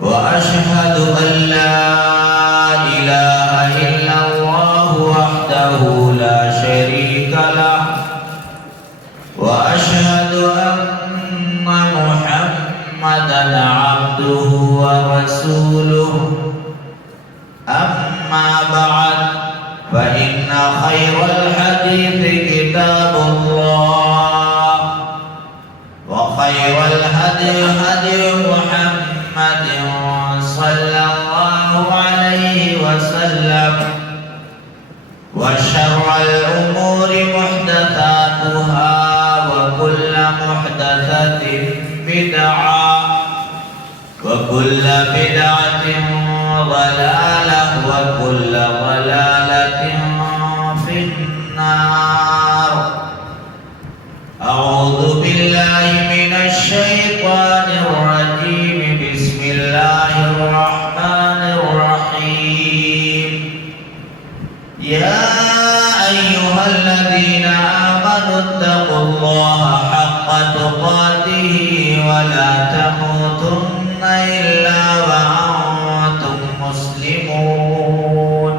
وأشهد أن لا إله إلا الله وحده لا شريك له وأشهد أن محمدا عبده ورسوله أما بعد فإن خير الحديث كتاب الله وخير الهدي هدي محمد صلى الله عليه وسلم وشر الأمور محدثاتها وكل محدثة بدعة وكل بدعة ضلالة وكل ضلالة في النار. أعوذ بالله من الشيطان الرجيم. بسم الله الرحمن الرحيم. يا أيها الذين آمنوا اتقوا الله حق تقاته ولا تموتن إلا وأنتم مسلمون.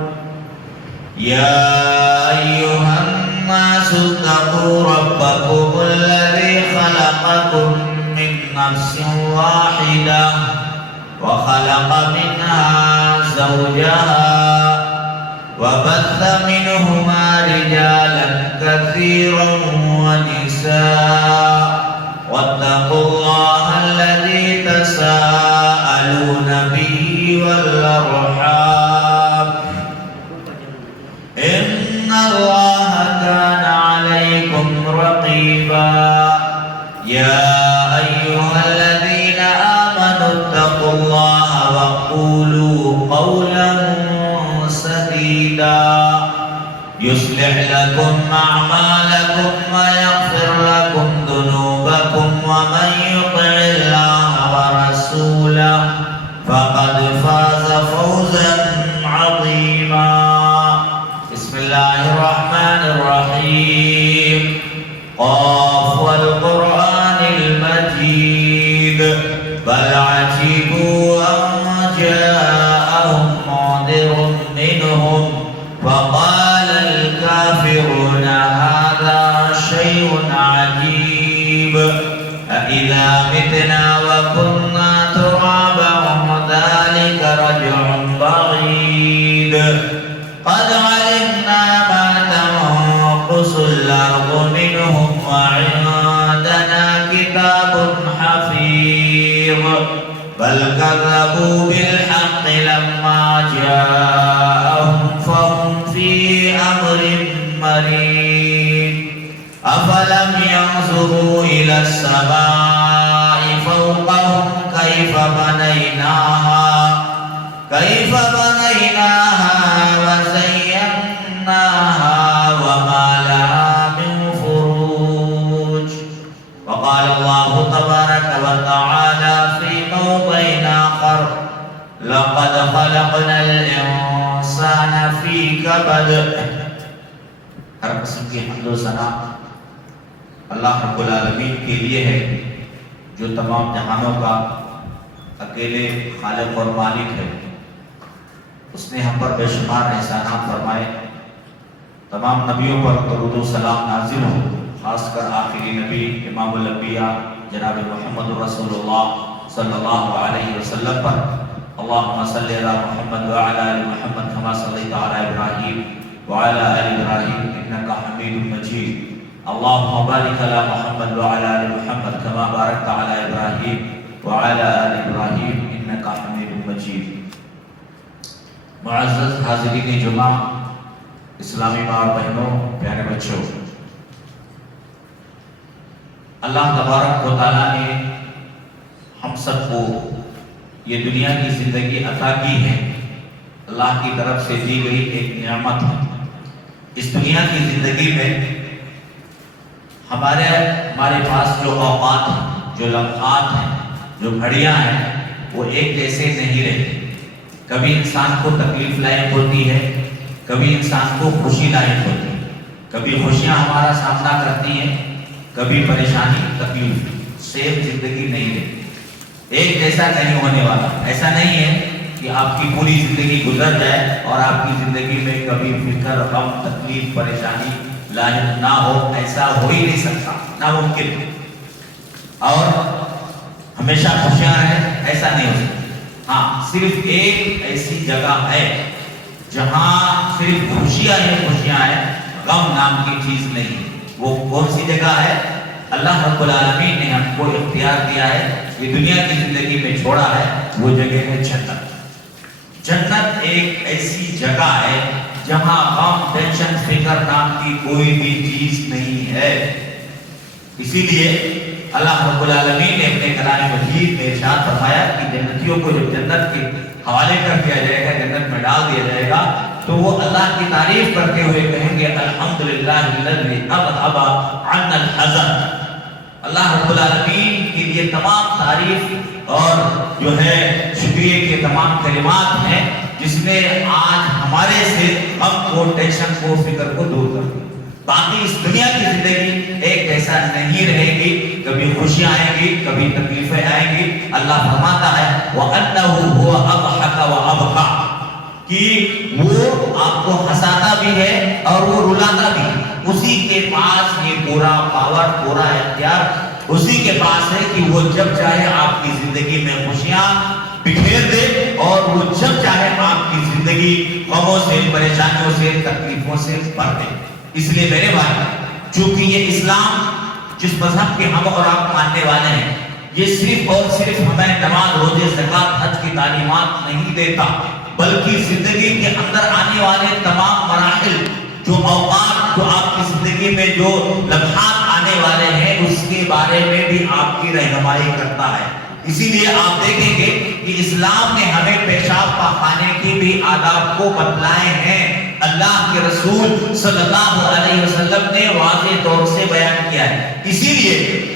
يا أيها الناس اتقوا ربكم الذي خلقكم من نفس واحدة وخلق منها زوجها وبث منهما رجالا كثيرا ونساء واتقوا الله الذي تساءلون به والأرحام إن الله كان عليكم رقيبا. يا أيها الذين آمنوا اتقوا الله وقولوا قولا سديدا يصلح لكم أعمالكم ويغفر لكم ذنوبكم ومن يطع الله ورسوله فقد فاز فوزا عظيما. بسم الله الرحمن الرحيم. قاف والقرآن المجيد بل عجبوا أن جاءهم منذر منهم فقال الكافرون هذا شيء عجيب أإذا متنا وكنا ترابا ذلك رجع بعيد قد علمنا ما تنقص الأرض منهم وعندنا كتاب حفيظ بل كذبوا بالحق لما جاءهم فهم في أمر مريج أفلم ينظروا إلى السماء فوقهم كيف بنيناها وزيناها وما لها من فروج. وقال الله تبارك وتعالى في موضع آخر لقد خلقنا الإنسان في كبد. ہر قسم کی حمد و ثنا اللہ رب العالمین کے لیے ہے جو تمام جہانوں کا اکیلے خالق اور مالک ہے. اس نے ہم پر بے شمار احسانات فرمائے. تمام نبیوں پر درود و سلام نازل ہو، خاص کر آخری نبی امام الانبیاء جناب محمد رسول اللہ صلی اللہ علیہ وسلم پر. اللہم صلی علی محمد وعلی آل محمد کما صلیت علی ابراہیم وعلی آل ابراہیم انکا حمید مجید. اللہم بارک علی محمد وعلی آل محمد کما بارکت علی ابراہیم وعلی آل ابراہیم انکا حمید مجید. معزز حاضرین جمعہ، اسلامی ماں اور بہنوں، پیارے بچوں، اللہ تبارک و تعالیٰ نے ہم سب کو یہ دنیا کی زندگی عطا کی ہے. اللہ کی طرف سے دی گئی ایک نعمت ہے. اس دنیا کی زندگی میں ہمارے پاس جو اوقات ہیں، جو لمحات ہیں، جو گھڑیاں ہیں، وہ ایک جیسے نہیں رہتے. کبھی انسان کو تکلیف لائق ہوتی ہے، کبھی انسان کو خوشی لائق ہوتی ہے. کبھی خوشیاں ہمارا سامنا کرتی ہیں، کبھی پریشانی تکلیف. سیف زندگی نہیں رہتی. ایک جیسا نہیں ہونے والا. ایسا نہیں ہے کہ آپ کی پوری زندگی گزر جائے اور آپ کی زندگی میں کبھی فکر، غم، تکلیف، پریشانی لاحق نہ ہو. ایسا ہو ہی نہیں سکتا، ناممکن. اور ہمیشہ خوشیاں رہیں، ایسا نہیں ہو سکتا. ہاں، صرف ایک ایسی جگہ ہے جہاں صرف خوشیاں ہیں، غم نام کی چیز نہیں. وہ کون سی جگہ ہے؟ اللہ رب العالمین نے ہم کو اختیار دیا ہے، یہ دنیا کی زندگی میں چھوڑا ہے. وہ جگہ ہے جنت. جنت ایک ایسی جگہ ہے جہاں غم، ٹینشن، فکر نام کی کوئی بھی چیز نہیں ہے. اسی لیے اللہ رب العالمین نے اپنے کلام مجید میں ارشاد فرمایا کہ جنتیوں کو جب جنت کے حوالے کر دیا جائے گا، جنت میں ڈال دیا جائے گا، تو وہ اللہ کی تعریف کرتے ہوئے کہیں گے الحمدللہ الذی اذھب عنا الحزن. اللہ رب العالمین کے لیے تمام تعریف اور جو ہے شکریہ کے تمام کلمات ہیں، جس نے آج ہمارے سے غم کو، ٹینشن کو، فکر کو دور کر دیا. باقی اس دنیا کی زندگی ایک ایسا نہیں رہے گی، کبھی خوشیاں آئیں گی، کبھی تکلیفیں آئیں گی. اللہ فرماتا ہے وَأَنَّهُ هُوَ أَضْحَكَ وَأَبْكَى، کہ وہ آپ کو ہنساتا بھی ہے اور وہ رلاتا بھی ہے. اسی کے پاس یہ پورا پاور، پورا اختیار اسی کے پاس ہے کہ وہ جب چاہے آپ کی زندگی میں خوشیاں بکھیر دے اور وہ جب چاہے آپ کی زندگی غموں سے، پریشانیوں سے، تکلیفوں سے بھر دے. اس لیے میرے بھائی، چونکہ یہ اسلام جس مذہب کے ہم اور آپ ماننے والے ہیں، یہ صرف اور صرف ہمیں نماز، روزے، زکوٰۃ، حج کی تعلیمات نہیں دیتا، بلکہ زندگی کے اندر آنے والے تمام مراحل، جو اوقات، جو آپ کی زندگی میں جو لمحات آنے والے ہیں، اس کے بارے میں بھی آپ کی رہنمائی کرتا ہے. اسی لیے آپ دیکھیں گے کہ اسلام نے ہمیں پیشاب پاخانے کی بھی آداب کو بتلائے ہیں. اللہ کے رسول صلی اللہ علیہ وسلم نے واضح طور سے بیان کیا ہے. اسی لیے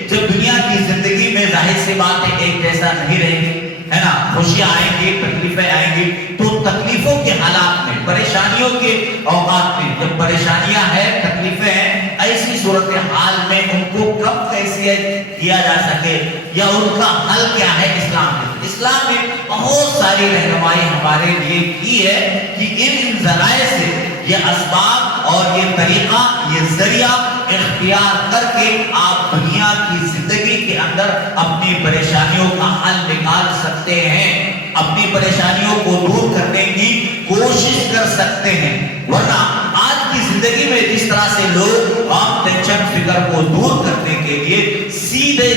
جب دنیا کی زندگی میں ظاہر سی بات ہے ایک جیسا نہیں رہے گی، ہے نا، خوشیاں آئیں گی، تکلیفیں آئیں گی، تو تکلیفوں کے حالات میں، پریشانیوں کے اوقات میں، جب پریشانیاں ہیں، تکلیفیں ہیں، ایسی صورتحال میں ان کو کب کیسے کیا جا سکے یا ان کا حل کیا ہے، اسلام نے بہت ساری رہنمائی ہمارے لیے کی ہے کہ ان ذرائع سے یہ اسباب اور یہ طریقہ، یہ ذریعہ اختیار کر کے آپ دنیا کی زندگی کے اندر اپنی پریشانیوں کا حل نکال سکتے ہیں، اپنی پریشانیوں کو دور کرنے کی کوشش کر سکتے ہیں. ورنہ آج کی زندگی میں جس طرح سے لوگ غم، ٹینشن، فکر کو دور کرنے کے لیے سیدھے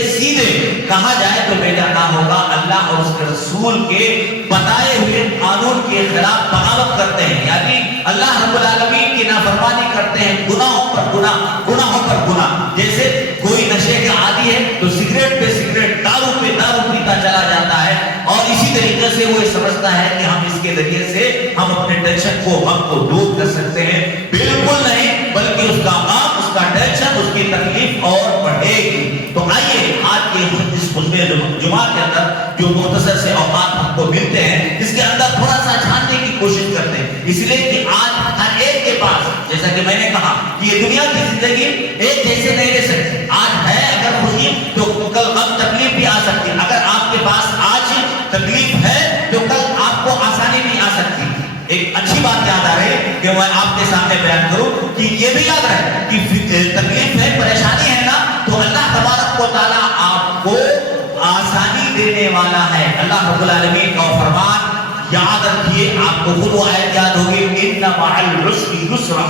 کہا جائے تو بیٹا نہ ہوگا اللہ اور اس کے رسول کے بتائے ہوئے قانون کے خلاف بغاوت کرتے ہیں، یعنی اللہ رب العالمین کی نافرمانی کرتے ہیں، گناہوں پر گناہ. جیسے کوئی نشے کا عادی ہے تو سگریٹ پہ سگریٹ، دارو پہ دارو پیتا چلا جاتا ہے، اور اسی طریقے سے وہ سمجھتا ہے کہ ہم اس کے ذریعے سے ہم اپنے ٹینشن کو، غم کو دور کر سکتے ہیں. بالکل نہیں، بلکہ اس کا غم، اس کا ٹینشن، اس کی تکلیف اور بڑھے گی. تو آئیے آج کے اس خطبہ جمعہ کے اندر جو مختصر سے اوقات ہم کو ملتے ہیں، اس کے اندر تھوڑا سا جاننے کی کوشش کرتے ہیں. اس لیے کہ آج ہر ایک کے پاس، جیسا کہ میں نے کہا کہ یہ دنیا کی زندگی ایک جیسے نہیں رہ سکتی. آج ہے اگر خوشی تو کل غم، تکلیف بھی آ سکتی. اگر آپ کے پاس آج تکلیف ہے تو کل آپ کو آسانی بھی آ سکتی. ایک اچھی بات یاد آ رہی کہ میں آپ کے سامنے بیان کروں کہ یہ بھی یاد رہے کہ تکلیف ہے، پریشانی ہے نا، تو اللہ تبارک و تعالیٰ آپ کو آسانی دینے والا ہے. اللہ رب العالمین کا فرمان یاد رکھیے، آپ کو خود وہ آیت یاد ہوگی، ان مع العسر یسرا،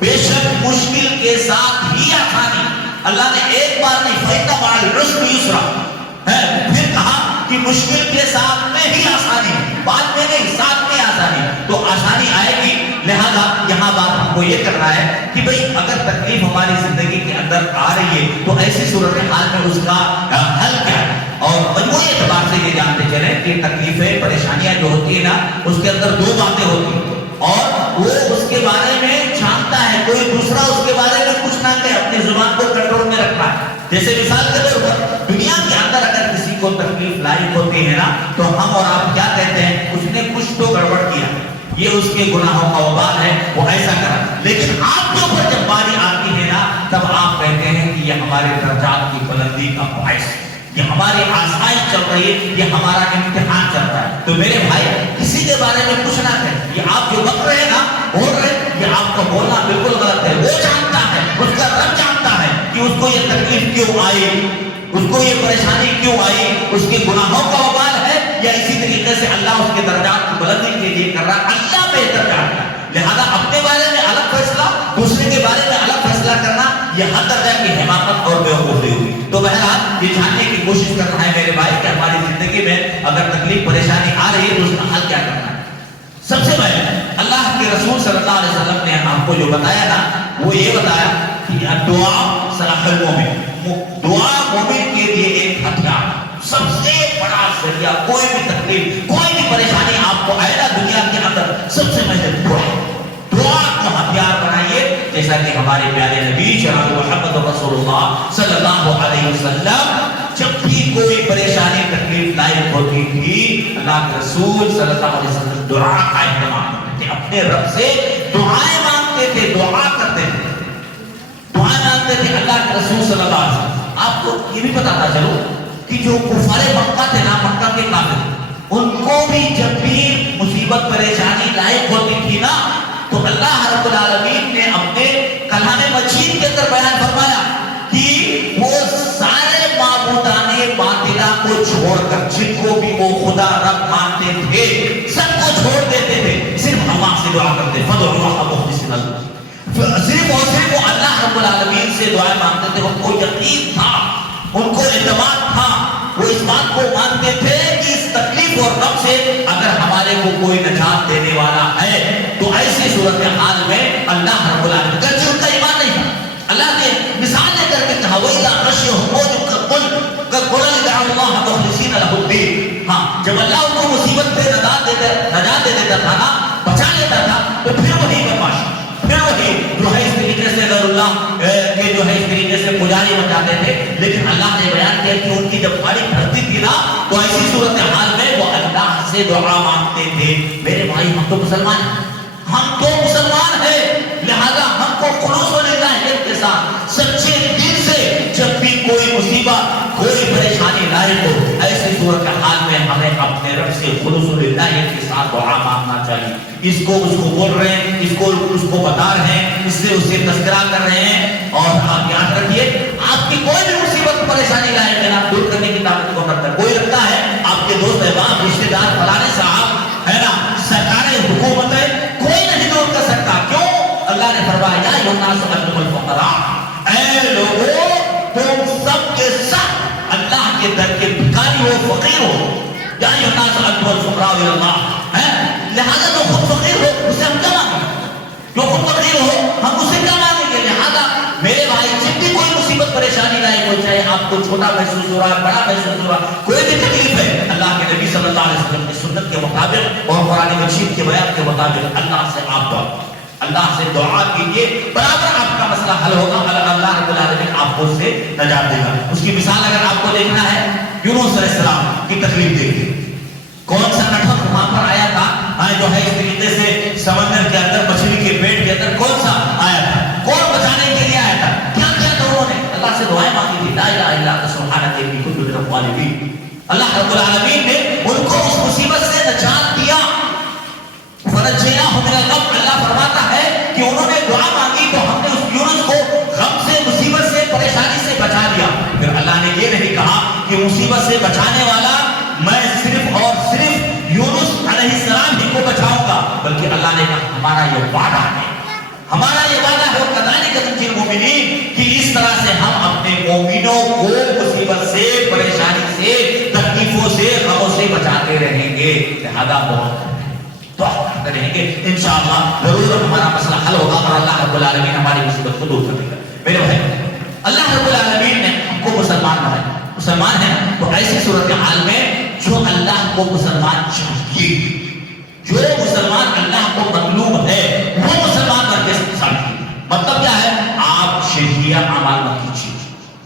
بے شک مشکل کے ساتھ ہی آسانی. اللہ نے ایک بار نہیں، فإن مع العسر یسرا، پھر کہا کہ مشکل کے ساتھ میں ہی آسانی، بعد میں نہیں، ساتھ میں آسانی. تو آسانی آئے گی. لہذا یہاں بات ہم کو یہ کرنا ہے کہ بھئی اگر تکلیف ہماری زندگی کے اندر آ رہی ہے تو ایسی صورتحال میں اس کا حل کیا ہے. اور مجموعی اعتبار سے یہ جانتے چلیں کہ تکلیفیں، پریشانیاں جو ہوتی ہیں نا، اس کے اندر دو باتیں ہوتی ہیں اور وہ اس کے بارے میں جانتا ہے، کوئی دوسرا اس کے بارے میں کچھ نہ کہ اپنی زبان کو کنٹرول میں رکھنا ہے. جیسے مثال کے طور پر دنیا کے اندر اگر کسی کو تکلیف لاحق ہوتی ہے نا تو ہم اور آپ کیا کہتے ہیں، اس نے کچھ تو گڑبڑ کیا، یہ اس کے گناہوں کا وبال ہے، وہ ایسا کرا. لیکن آپ کے اوپر جب باری آتی ہے نا تب آپ کہتے ہیں کہ یہ ہمارے درجات کی بلندی کا باعث ہے. یہ ہماری آسائش چل رہی ہے، یہ ہمارا امتحان چل رہا ہے. تو میرے بھائی کسی کے بارے میں کچھ نہ کریں. یہ آپ جو بک رہے ہیں نا، بول رہے ہیں، یہ آپ کو بولنا بالکل غلط ہے. وہ جانتا ہے، اس کا رب جانتا ہے کہ اس کو یہ تکلیف کیوں آئی، اس کو یہ پریشانی کیوں آئی، اس کے گناہوں کا وبال ہے یا اسی طریقے سے اللہ اس کے درجات کی بلندی کے لیے کر رہا ہے. اللہ بہتر جانتا ہے. لہذا اپنے بارے میں الگ فیصلہ، دوسرے کے بارے میں الگ فیصلہ کرنا یہ ہر درجہ کی حماقت اور بیوقوفی ہوئی. تو بہرحال یہ جاننے کی کوشش کرنا ہے میرے بھائی کہ ہماری زندگی میں اگر تکلیف پریشانی آ رہی ہے تو اس کا حل کیا کرنا ہے. سب سے پہلے اللہ کے رسول صلی اللہ علیہ وسلم نے آپ کو جو بتایا نا، وہ یہ بتایا کہ دعا صلاح المومن، دعا مومن کے لیے ایک ہتھیار، سب سے بڑا ذریعہ. کوئی بھی تکلیف، کوئی بھی پریشانی آپ کو آئے نا دنیا کے اندر، سب سے پہلے دعا کو ہتھیار بنائیے. جیسا کہ ہمارے پیارے نبی جناب محمد رسول اللہ صلی اللہ علیہ وسلم جب بھی کوئی پریشانی تکلیف لاحق ہوتی تھی، اللہ کے رسول صلی اللہ علیہ وسلم دعا کا اہتمام کرتے تھے، اپنے رب سے دعائیں مانگتے تھے، دعا کرتے تھے، دعائیں مانگتے تھے. اللہ کے رسول صلی اللہ علیہ وسلم، آپ کو یہ بھی پتا تھا چلو کہ جو کفار مکہ تھے نا، مکہ کے کافر، ان کو بھی جب بھی مصیبت پریشانی لاحق ہوتی تھی نا، تو اللہ رب العالمین نے اپنے کلام مجید کے اندر بیان فرمایا کہ وہ سارے معبودان باطلہ کو چھوڑ کر، جن کو بھی وہ خدا رب مانتے تھے، سب کو چھوڑ دیتے تھے، صرف اللہ سے دعا کرتے. فدعوا اللہ مخلصین لہ، صرف اور صرف وہ اللہ رب العالمین سے دعائیں مانگتے تھے. ان کو یقین تھا، ان کو اعتماد تھا، وہ اس بات کو مانتے تھے کہ اس تکلیف اور غم سے اگر ہمارے کو کوئی نجات دینے والا ہے تو ایسی صورتحال میں اللہ رب العالمین، اگرچہ ان کا ایمان نہیں تھا، اللہ نے مثال دے کر کے کہا وَإِذَا غَشِيَهُمْ مَوْجٌ كَالظُّلَلِ دَعَوُا اللَّهَ مُخْلِصِينَ لَهُ الدِّينَ. ہاں، جب اللہ ان کو مصیبت سے نجات دے دیتا تھا نا، بچا لیتا تھا، تو پھر وہی بدماشی، پھر وہی جو ہے اس طریقے سے غیر اللہ کے جو ہے اس طریقے سے پجاری بن جاتے تھے. لیکن اللہ نے بیان کیا کہ ان کی جب باری پھرتی تھی نا، تو ایسی صورتحال میں وہ اللہ سے دعا مانگتے تھے. میرے بھائی ہم تو مسلمان ہیں، ہم تو مسلمان ہیں، لہذا ہم کو خلوص للہ کے ساتھ سچے دل سے جب بھی کوئی مصیبت، کوئی پریشانی لاحق ہو، ایسی صورتحال میں ہمیں اپنے رب سے خلوص للہ کے ساتھ دعا مانگنا چاہیے. اس کو بول رہے ہیں، اس کو بتا رہے ہیں، اس سے اسے تذکرہ کر رہے ہیں. اور آپ یاد رکھیے، آپ کی کوئی بھی مصیبت پریشانی لاحق ہے نا، دور کرنے کی طاقت کو رکھتا ہے. کوئی رکھتا ہے آپ کے دوست احباب، رشتے دار، فلانے صاحب ہے نا، سرکار حکومت ہے، کوئی نہیں دور کر سکتا. کیوں؟ اللہ نے فرمایا یا ایھا الناس انتم الفقراء، اے لوگوں تم سب کے سب اللہ کے در کے بھکاری ہو، فقیر ہو. یا ایھا الناس انتم الفقراء الی اللہ. لہذا جو خود فقیر ہو اسے ہم کیا مانگیں گے؟ جو خود فقیر ہو ہم اسے کیا مانگیں گے؟ لہذا میرے بھائی جب بھی کوئی مصیبت پریشانی لاحق ہو، چاہے آپ کو چھوٹا محسوس ہو رہا ہے، بڑا محسوس ہو رہا ہے، کوئی بھی تکلیف ہے، اللہ کے نبی صلی اللہ علیہ وسلم کی سنت کے مطابق اور قرآن مجید کے بیان کے مطابق اللہ سے آپ دعا، اللہ سے دعا کیجیے، برابر آپ کا مسئلہ حل ہوگا. اللہ رب العالمین آپ کو اس سے نجات دے گا. اس کی مثال اگر آپ کو دیکھنا ہے، یونس علیہ السلام کی تکلیف دیکھیے. کون سا نٹھن وہاں پر آیا تھا جو ہے اس طریقے سے سمندر کے اندر، مچھلی کے پیٹ کے اندر کون سا آیا تھا؟ کون بچانے کے لیے آیا تھا؟ کیا کیا تھا انہوں نے؟ اللہ سے دعائیں مانگی تھی، لا الہ الا انت سبحانک انی کنت من الظالمین. اللہ رب العالمین نے ان کو اس مصیبت سے نجات دیا. فنجیناہ من الغم. اللہ فرماتا ہے کہ انہوں نے دعا مانگی تو ہم نے اس یونس کو غم سے، مصیبت سے، پریشانی سے بچا لیا. پھر اللہ نے یہ نہیں کہا کہ مصیبت سے بچانے والا میں صرف اور صرف یونس علیہ السلام ہی کو بچاؤں گا، بلکہ اللہ نے کہا ہمارا یہ وعدہ ہے، ہمارا یہ وعدہ ہے کذالک ننجی المؤمنین، کہ اس طرح سے ہم اپنے مومنوں کو مصیبت سے، پریشانی سے، تکلیفوں سے، غموں سے بچاتے رہیں گے. لہذا بہت دعا کرتے رہیں گے، انشاءاللہ ضرور ہمارا مسئلہ حل ہوگا اور اللہ رب العالمین ہماری مصیبت کو دور کر دے گا. میرے بھائی، اللہ رب العالمین نے ہم کو مسلمان بنایا، مسلمان ہیں تو ایسی صورتحال میں جو اللہ کو مسلمان چاہیے، جو مسلمان اللہ کو مطلوب ہے، وہ مسلمان بن کے ثابت کیجیے. مطلب کیا ہے؟ آپ شرکیہ اعمال مت کیجیے،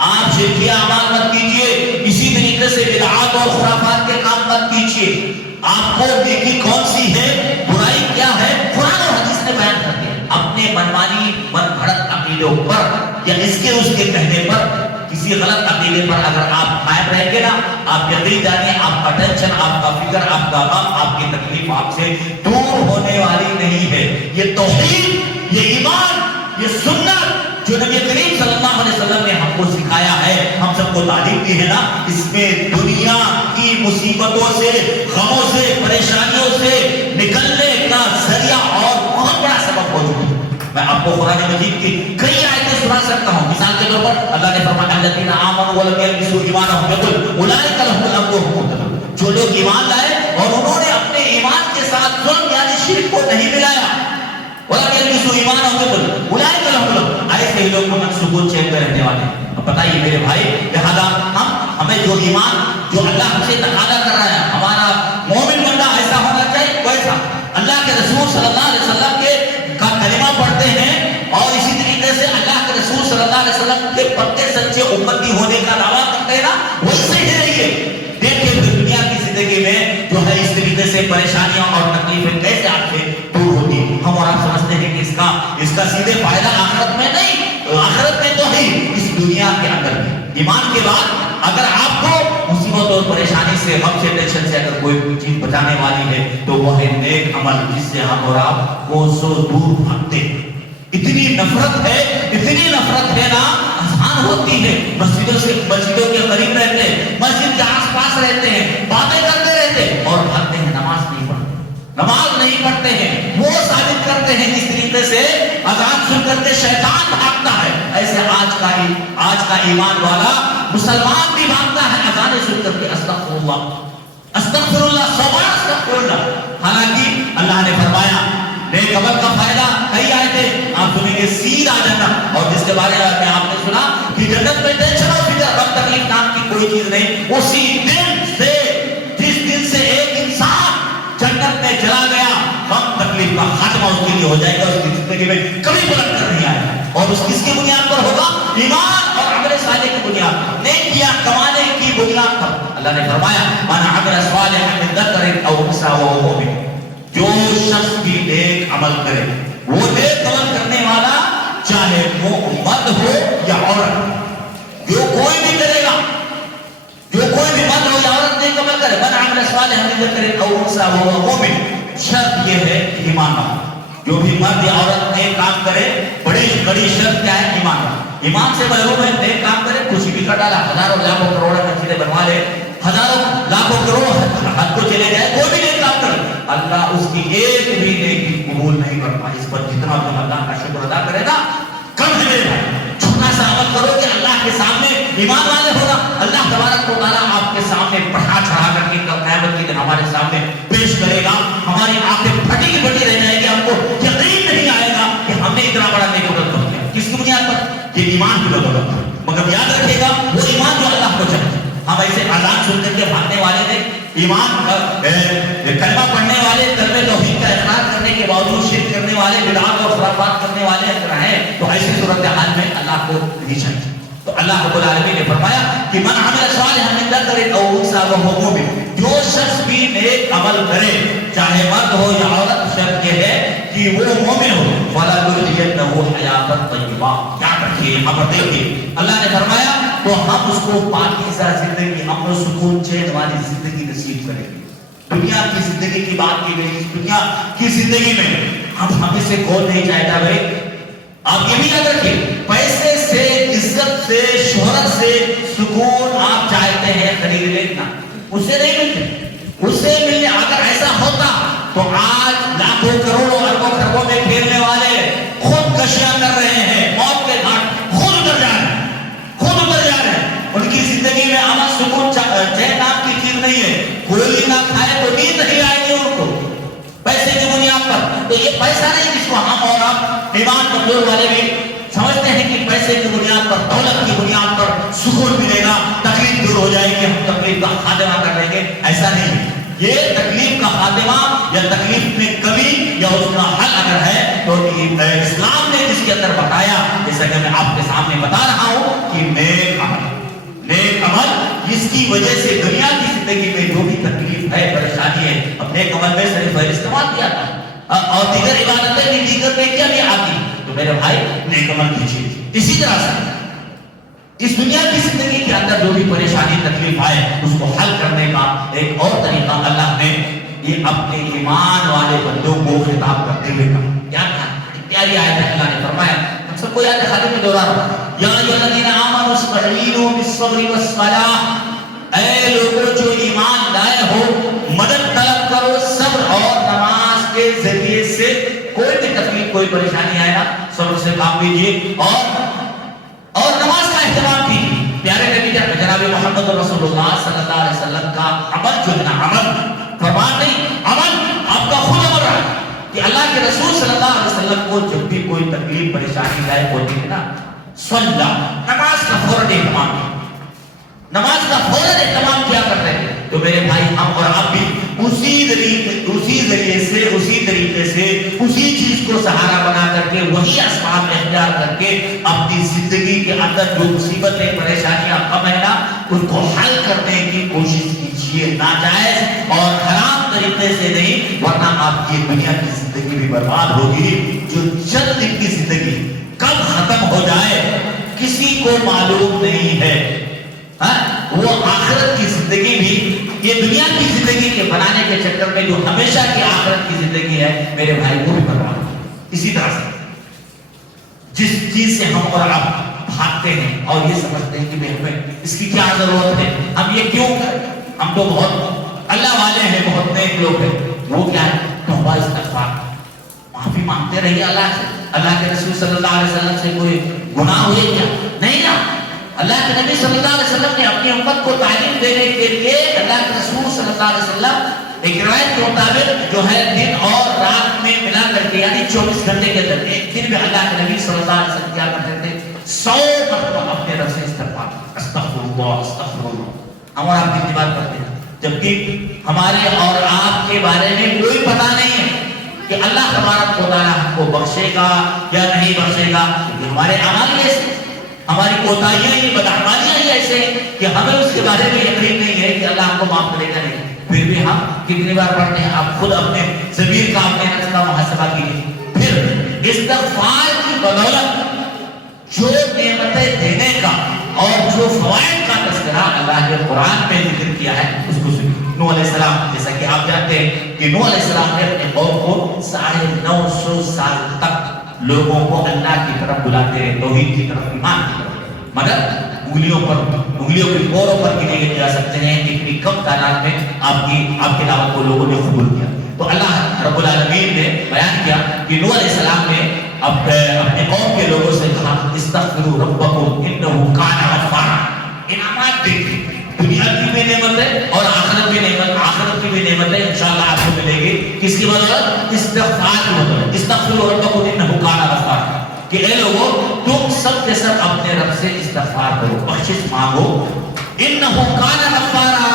آپ شرکیہ اعمال مت کیجیے، اسی طریقے سے بدعات اور خرافات کے کام مت کیجیے. آپ کو نیکی کون سی ہے، برائی کیا ہے، قرآن اور حدیث نے بیان کرتے ہیں. اپنے منمانی من گھڑت عقیدوں پر یا اس کے کہنے پر کسی غلط عقیدے پر اگر آپ قائم رہیں گے نا، آپ یقین جانیں آپ کا ٹینشن، آپ کا فکر، آپ کا غم، آپ کی تکلیف آپ سے دور ہونے والی نہیں ہے۔ یہ توحید، یہ ایمان، یہ سنت جو نبی کریم صلی اللہ علیہ وسلم نے ہم کو سکھایا ہے، ہم سب کو تعلیم دی ہے نا، اس میں دنیا کی مصیبتوں سے، غموں سے، پریشانیوں سے نکلنے کا ذریعہ اور بہت بڑا سبب موجود ہے۔ میں آپ کو قرآن مجید کی کئی آیتیں سنا سکتا ہوں۔ مثال کے طور پر اللہ نے فرمایا الذین آمنوا ولم یلبسوا ایمانهم بظلم اولئک لهم الامن وهم مهتدون۔ جو لوگ ایمان لائے اور انہوں نے اپنے ایمان کے ساتھ ظلم یعنی شرک کو نہیں ملایا، ولم یلبسوا ایمانهم بظلم اولئک لهم الامن، ایسے ہی لوگ امن سکون چین میں رہنے والے ہیں۔ اب بتائیے میرے بھائی، لہذا ہمیں جو ایمان جو اللہ ہم سے تقاضا کر رہا ہے، ہمارا مومن بندہ ایسا ہونا چاہیے ویسا اللہ کے رسول صلی اللہ علیہ وسلم کے کا کلمہ پڑھتے ہیں اور اسی طریقے سے اللہ کے رسول صلی اللہ علیہ وسلم کے پکے سچے امتی ہونے کا دعویٰ کرتے ہیں نا، ویسے ہی رہیے۔ دیکھیں دنیا کی زندگی میں جو ہے اس طریقے سے پریشانیاں اور تکلیفیں کیسے آپ سے دور ہوتی ہیں۔ ہم اور آپ سمجھتے ہیں کہ اس کا سیدھے فائدہ آخرت میں نہیں، آخرت میں تو ہی، اس دنیا کے اندر بھی۔ ایمان کے بعد اگر آپ کو مصیبت اور پریشانی سے، غم سے، ٹینشن سے اگر کوئی چیز بچانے والی ہے تو وہ ہے نیک عمل، جس سے ہم اور آپ کوسوں دور بھاگتے ہیں۔ اتنی نفرت ہے نا، آسان ہوتی ہے، مسجدوں کے قریب رہتے ہیں، مسجد کے آس پاس رہتے ہیں، باتیں کرتے رہتے ہیں اور بھاگتے ہیں، نماز نہیں پڑھتے ہیں۔ وہ ثابت کرتے ہیں جس طریقے سے اذان سن کر کے شیطان بھاگتا ہے، ایسے آج کا ایمان والا مسلمان بھی بھاگتا ہے اذان سن کر کے استغفر اللہ، استغفر اللہ، سبحان استغفر اللہ۔ حالانکہ اللہ نے فرمایا نیک عمل کا فائدہ کئی آیتیں آپ سنیں گے، سیدھا جنت، اور جس کے بارے میں آپ نے سنا کہ جنت میں ٹینشن اور فکر، غم تکلیف نام کی کوئی چیز نہیں۔ اسی دن سے، جس دن سے ایک انسان جنت میں چلا گیا، غم تکلیف کا خاتمہ اس کے لیے ہو جائے گا، اس کی زندگی میں کبھی پلٹ کر نہیں آئے گا، اور اس کس کی بنیاد پر ہوگا؟ ایمان اور عمل صالح کی بنیاد پر، نیکیاں کمانے کی بنیاد پر۔ اللہ نے فرمایا من عمل صالحا من ذکر او انثى وهو مؤمن، جو شخص بھی نیک عمل کرے، وہ نیک عمل کرنے والا چاہے وہ مرد ہو یا عورت، جو کوئی بھی کرے گا، جو کوئی بھی مرد ہو یا عورت نیک عمل کرے، من عمل صالحا من ذکر او انثى وهو مؤمن، شرط یہ ہے ایمان والا۔ جو بھی مرد یا عورت نیک کام کرے، بڑی شرط کیا ہے؟ ایمان والا۔ ایمان سے محروم ہے، نیک کام کرے، کچھ بھی کر ڈالا، ہزاروں لاکھوں کروڑوں مسجدیں بنوا لے، ہزاروں لاکھوں کروڑ حد کو چلے جائے، کوئی بھی نیک کام کرے، اللہ اس کی ایک بھی نیکی قبول نہیں کرتا۔ اس پر جتنا تم اللہ کا شکر ادا کرے گا کم ہے میرے بھائی۔ چھوٹا سا عمل کرو کہ اللہ کے سامنے ایمان والے ہوگا، اللہ تبارک و تعالیٰ آپ کے سامنے بڑھا چڑھا کر کے قیامت کے دن ہمارے سامنے پیش کرے گا، ہماری آنکھیں پھٹی کی پھٹی رہ جائے گی، ہم کو یقین نہیں آئے گا کہ ہم نے اتنا بڑا نیک عمل کر دیا۔ کس کی بنیاد پر؟ یہ ایمان کی بدولت ہے۔ مگر یاد رکھیے گا وہ ایمان جو اللہ کو چاہیے۔ ہم ایسے اذان سن کر کے بھاگنے والے تھے، ایمان کلمہ پڑھنے والے، کلمہ توحید کا اقرار کرنے کے باوجود شرک کرنے والے، بدعات اور خرافات کرنے والے اگر ہیں تو ایسی صورتحال میں اللہ کو نہیں چاہیے۔ تو اللہ رب العالمین نے فرمایا کہ من عمل صالحا من ذکر او انثى وهو مؤمن، جو شخص بھی نیک عمل کرے چاہے مرد ہو یا عورت، شرط یہ ہے کہ وہ مومن ہو، فَلَنُحْيِيَنَّهُ حَيَاةً طَيِّبَةً۔ کیا رکھیے یہاں پر دیکھیے، اللہ نے فرمایا تو ہم اس کو پاکیزہ زندگی، امن و سکون چین والی زندگی نصیب کریں گے۔ دنیا کی زندگی کی بات کی گئی، اس دنیا کی زندگی میں ہمیں سے کون نہیں چاہتا بھائی؟ آپ یہ بھی یاد رکھیں، پیسے سے، عزت سے، شہرت سے سکون آپ چاہتے ہیں خرید لینا، اس سے نہیں ملتے۔ اس سے ملنے اگر ایسا ہوتا تو آج لاکھوں کروڑوں اربوں خربوں میں پھیرنے والے خودکشیاں کر رہے ہیں، موت کے گھاٹ خود اتر جا رہے ہیں، ان کی زندگی میں امن سکون چین نام کی چیز نہیں ہے، گولی نہ کھائے تو نیند نہیں آئے گی ان کو پیسے کی بنیاد پر۔ تو یہ پیسہ نہیں جس کو ہم اور آپ ایمان کمزور والے بھی سمجھتے ہیں کہ پیسے کی بنیاد پر، دولت کی بنیاد پر سکون ملے گا، تکلیف دور ہو جائے گی، ہم تکلیف کا خاتمہ کر لیں گے، ایسا نہیں۔ یہ تکلیف کا خاتمہ یا تکلیف میں کمی یا اس کا حل اگر ہے تو اسلام نے جس کے اندر بتایا، جیسا کہ میں آپ کے سامنے بتا رہا ہوں کہ نیک عمل جس کی وجہ سے دنیا کی زندگی میں جو بھی تکلیف ہے، پریشانی ہے، اپنے عمل میں صرف استعمال کیا تھا، اور دیگر عبادتیں بھی، دیگر نیکیاں بھی آتی، تو میرے بھائی نیک عمل کیجیے۔ اسی طرح سے اس دنیا کی زندگی کے اندر جو بھی پریشانی تکلیف آئے اس کو حل کرنے کا ایک اور طریقہ اللہ نے یہ اپنے ایمان والے بندوں کو خطاب کرتے ہوئے کہا. کیا کہا؟ پیاری آیت ہے. اللہ نے فرمایا, ہم سب کو یاد ہے, خاتمے میں دوہرا رہا ہوں, یا ایھا الذین آمنوا استعینوا بالصبر والصلاۃ, اے لوگوں جو ایمان لائے ہو مدد طلب کرو صبر اور نماز کے ذریعے سے. کوئی بھی تکلیف کوئی پریشانی آئے نا صبر سے کام لیجیے اور نماز کا اہتمام کیجیے. پیارے نبی جناب محمد رسول اللہ صلی اللہ علیہ وسلم کا عمل جو ہے نا, عمل فرمان نہیں, عمل آپ کا خود عمل رہا کہ اللہ کے رسول صلی اللہ علیہ وسلم کو جب بھی کوئی تکلیف پریشانی لاحق ہوتی ہے نا, صلی نماز کا فوراً اہتمام کیا, نماز کا فوراً اہتمام کیا کرتے ہیں. تو میرے بھائی ہم اور آپ بھی اسی ذریعے سے اسی طریقے سے اسی چیز کو سہارا بنا کر کے وہی اسباب اختیار کر کے اپنی زندگی کے اندر جو مصیبتیں پریشانیاں غم ہے نا ان کو حل کرنے کی کوشش کیجیے. ناجائز اور حرام طریقے سے نہیں, ورنہ آپ کی دنیا کی زندگی بھی برباد ہوگی. جو چند دن کی زندگی کب ختم ہو جائے کسی کو معلوم نہیں ہے. وہ آخرت کی زندگی بھی یہ دنیا کی زندگی کے بنانے کے چکر میں جو ہمیشہ کی آخرت کی زندگی ہے میرے بھائی وہ بھی برباد ہوگی. اسی طرح سے جس چیز سے ہم اور آپ بھاگتے ہیں اور یہ سمجھتے ہیں کہ ہمیں اس کی کیا ضرورت ہے, ہم یہ کیوں کریں, ہم تو بہت اللہ والے ہیں, بہت نیک لوگ ہیں, وہ کیا ہے توبہ استغفار, معافی مانگتے رہیے اللہ سے. اللہ کے رسول صلی اللہ علیہ وسلم سے کوئی گناہ ہوئے کیا نہیں نا. اللہ کے نبی صلی اللہ علیہ وسلم نے اپنی امت کو تعلیم دینے کے لیے اللہ کے رسول صلی اللہ علیہ وسلم ایک روایت کے مطابق جو ہے دن اور رات میں ملا کر کے یعنی 24 گھنٹے کے اندر ایک دن میں اللہ کے نبی صلی اللہ علیہ وسلم کیا کرتے تھے 100 مرتبہ اپنے رب سے استغفار, استغفر اللہ استغفر اللہ. ہم اور آپ کتنی بار کرتے ہیں جبکہ ہمارے اور آپ کے بارے میں کوئی پتہ نہیں ہے کہ اللہ تبارک و تعالیٰ ہم کو بخشے گا یا نہیں بخشے گا, کیونکہ ہمارے اعمال ایسے, ہماری کوتاہیاں یہ بدعمالیاں ہی ایسے کہ ہمیں اس کے بارے میں یقین نہیں ہے کہ اللہ ہم کو معاف کرے گا نہیں. پھر بھی ہم کتنی بار پڑھتے ہیں, آپ خود اپنے ضمیر کا اپنے نفس کا محاسبہ کیجیے. پھر استغفار کی بدولت جو نعمتیں دینے کا اور جو فوائد کا تذکرہ اللہ کے قرآن میں ذکر کیا ہے اس کو سنیے. نوح علیہ السلام, جیسا کہ آپ جانتے ہیں کہ نوح علیہ السلام نے اپنے قوم کو 950 سال تک لوگوں کو اللہ کی طرف بلاتے رہے, توحید کی طرف, ایمان کی طرف, مگر انگلیوں کے پوروں پر گنے جا سکتے ہیں اتنی کم تعداد میں آپ کی دعوت کو لوگوں نے قبول کیا. تو اللہ رب العالمین نے بیان کیا کہ نوح علیہ السلام نے اپنے قوم کے لوگوں سے کہا استغفروا ربکم انہ کان غفارا. انعامات دیکھیں, دنیا کی بھی نعمت ہے اور آخرت کی نعمت, آخرت کی بھی نعمت ہے انشاءاللہ آپ کو ملے گی. کس کی بدولت؟ استغفار کی بدولت. استغفروا ربکم انہ کان غفارا, کہ اے لوگوں تم سب کے سب اپنے رب سے استغفار کرو, بخشش مانگو. انہ کان غفارا,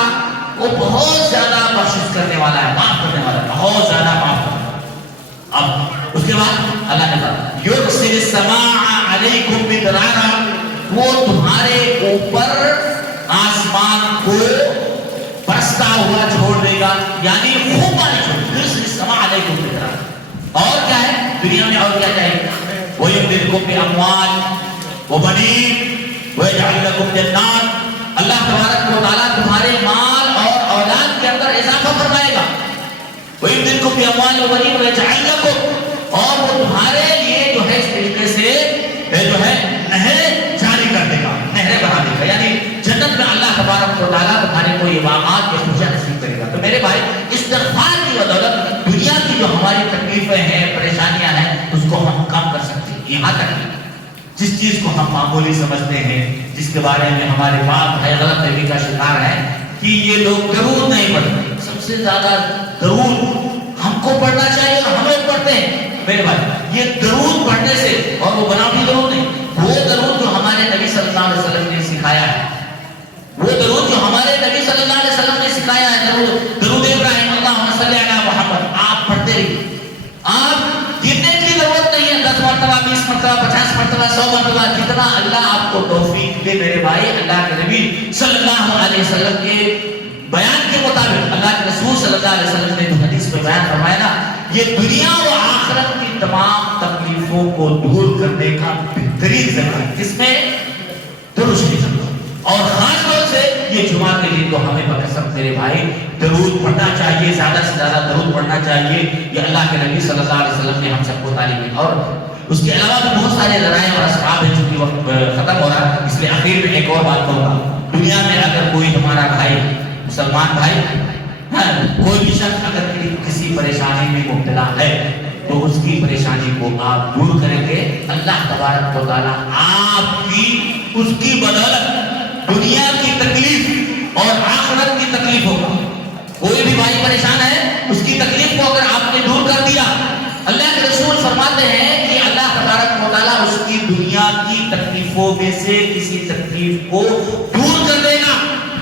وہ بہت زیادہ بخشش کرنے والا ہے, معاف کرنے والا ہے, بہت زیادہ معاف کرنے والا ہے. اب اس کے بعد اللہ نے کہا یرسل السماء علیکم مدرارا, وہ تمہارے اوپر آسمان کو برستا ہوا چھوڑ دے گا, یعنی خوب پانی چھوڑ دے گا. یرسل السماء علیکم مدرارا. اور کیا ہے دنیا میں, اور کیا چاہیے؟ وَيُمْدِدْكُمْ بِأَمْوَالٍ وَبَنِينَ وَيَجْعَلْ لَكُمْ جَنَّاتٍ. اللہ تبارک و تعالیٰ تمہارے مال اور اولاد کے اندر اضافہ فرمائے گا. وَيُمْدِدْكُمْ بِأَمْوَالٍ وَبَنِينَ وَيَجْعَلْ لَكُمْ, اور وہ تمہارے لیے جو ہے اس طریقے سے جو ہے نہریں جاری کر دے گا, نہریں بنا دے گا, یعنی جنت میں اللہ تبارک و تعالیٰ تمہارے کو یہ باغات کے خوشیاں نصیب کرے گا. تو میرے بھائی استغفار کی بدولت دنیا کی جو ہماری تکلیفیں ہیں, پریشانیاں ہیں, اس کو ہم کم کر سکتے ہیں. یہاں تک جس چیز کو ہم معمولی سمجھتے ہیں, جس کے بارے میں ہمارے باپ ہے غلط فہمی کا شکار ہے کہ یہ لوگ درود نہیں پڑھتے, سب سے زیادہ درود ہم کو پڑھنا چاہیے اور ہم لوگ پڑھتے ہیں. میرے بھائی یہ درود پڑھنے سے, اور وہ بناوٹی درود نہیں, وہ درود جو ہمارے نبی صلی اللہ علیہ وسلم نے سکھایا ہے, وہ درود جو ہمارے نبی صلی اللہ علیہ وسلم نے سکھایا ہے, درود ابراہیم اللہم صلی علی محمد, آپ پڑھتے رہیے. آپ گننے کی ضرورت نہیں ہے, 10 مرتبہ 20 مرتبہ 50 مرتبہ 100 مرتبہ, جتنا اللہ آپ کو توفیق دے. میرے بھائی اللہ کے نبی صلی اللہ علیہ وسلم کے بیان کے مطابق, اللہ کے رسول صلی اللہ علیہ وسلم نے جو حدیث میں بیان فرمایا نا, یہ دنیا و آخرت کی تمام تکلیفوں کو دور کرنے کا بہترین ذریعہ کس میں؟ درود شریف. کے جمعہ کے دن تو ہمیں بقسم میرے بھائی درود پڑھنا چاہیے، زیادہ سے زیادہ درود پڑھنا چاہیے. یہ اللہ کے نبی صلی اللہ علیہ وسلم نے ہم سب کو تعلیم دی. اور اس کے علاوہ بھی بہت سارے ذرائع اور اسباب ہیں. چونکہ وقت ختم ہو رہا ہے اس لیے آخر میں ایک اور بات کہوں گا. دنیا میں اگر کوئی ہمارا بھائی مسلمان بھائی کوئی بھی شخص اگر کسی پریشانی میں مبتلا ہے تو اس کی پریشانی کو آپ دور کریں گے. اللہ تبارک و تعالیٰ آپ کی اس کی بدولت دنیا کی تکلیف اور آخرت کی تکلیف ہوگا. کوئی بھی بھائی پریشان ہے اس کی تکلیف کو اگر آپ نے دور کر دیا، اللہ کے رسول فرماتے ہیں کہ اللہ تبارک و تعالیٰ اس کی دنیا کی تکلیفوں میں سے کسی تکلیف کو دور کر دے گا،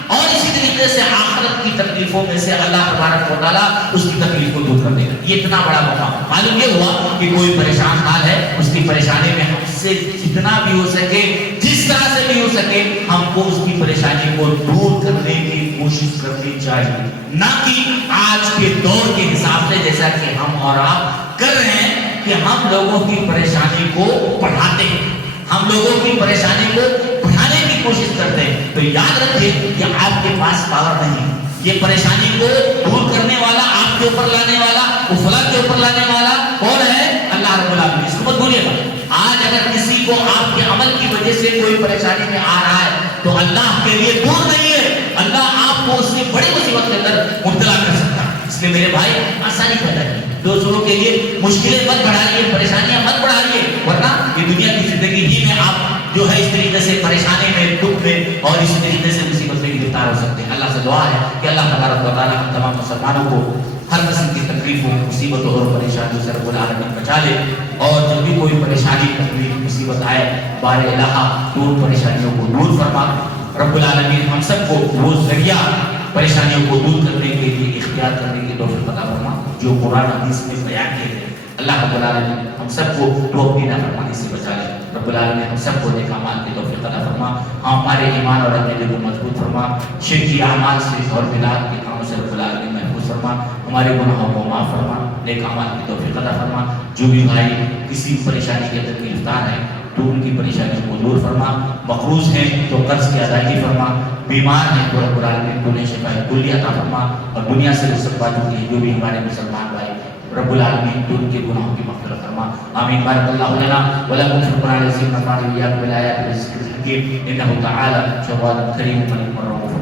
اور اسی طریقے سے آخرت کی تکلیفوں میں سے اللہ تبارک و تعالیٰ اس کی تکلیف کو دور کر دے گا. یہ اتنا بڑا موقع. معلوم یہ ہوا کہ کوئی پریشان حال ہے، اس کی پریشانی میں ہم سے جتنا بھی ہو سکے، جس طرح سے بھی ہو سکے، ہم کو اس کی پریشانی کو دور کرنے کی کوشش کرنی چاہیے. نہ کہ آج کے دور کے حساب سے جیسا کہ ہم اور آپ کر رہے ہیں کہ ہم لوگوں کی پریشانی کو بڑھاتے ہیں، ہم لوگوں کی پریشانی کو بڑھانے کی کوشش کرتے ہیں. تو یاد رکھیے کہ آپ کے پاس پاور نہیں. یہ پریشانی کو دور کرنے والا، آپ کے اوپر لانے والا، فلاں کے اوپر لانے والا کون ہے؟ اللہ رب العالمین. اس کو مت بھولیے گا. آج اگر کسی کو آپ کے عمل کی وجہ سے کوئی پریشانی میں آ رہا ہے تو اللہ کے لیے دور نہیں ہے. اللہ آپ کو اس سے بڑی مصیبت کے اندر مبتلا کر سکتا ہے. اس لیے میرے بھائی آسانی پیدا کی دوسروں کے لیے مشکلیں مت بڑھائیے، پریشانیاں مت بڑھائیے، ورنہ یہ دنیا کی زندگی ہی میں آپ جو ہے اس طریقے سے پریشانی میں، دکھ میں اور اسی طریقے سے مصیبت میں گرفتار ہو سکتے ہیں. اللہ سے دعا ہے کہ اللہ تبارک و تعالیٰ ہم تمام مسلمانوں کو ہر قسم کی تکلیفوں، مصیبتوں اور پریشانیوں سے رب العالمین بچا لے. اور جب بھی کوئی پریشانی، تکلیف، مصیبت آئے، بار الہ دور پریشانیوں کو دور فرما. رب العالمین ہم سب کو وہ ذریعہ پریشانیوں کو دور کرنے کے لیے اختیار کرنے کی توفیق عطا فرما جو قرآن حدیث میں بیان کیے گئے. اللہ رب العالمین ہم سب کو تو اپنی نافرمانی سے بچا لے. رب العالمین ہم سب کو نیک اعمال کی توفیق عطا فرما. ہمارے ایمان اور عقیدے کو مضبوط فرما. شرکی اعمال سے اور بدعت کے کاموں سے رب العالمین محفوظ فرما. ہمارے گناہوں کو معاف فرما. نیک اعمال کی توفیق عطا فرما. جو بھی بھائی کسی پریشانی کے اندر گرفتار ہے تو ان کی پریشانیوں کو دور فرما. مقروض ہیں تو قرض کی ادائیگی فرما. بیمار ہیں تو رب العالمین انہیں شفا کلی عطا فرما. اور دنیا سے رخصت پا چکے ہیں جو بھی ہمارے مسلمان بھائی رب العالمین تو ان کے گناہوں کی مغفرت فرما. آمین. بارک اللہ لنا ولکم فی القرآن العظیم ونفعني وإياكم بالآیات والذکر الحکیم. انہ تعالی جواد کریم ملک الرؤوف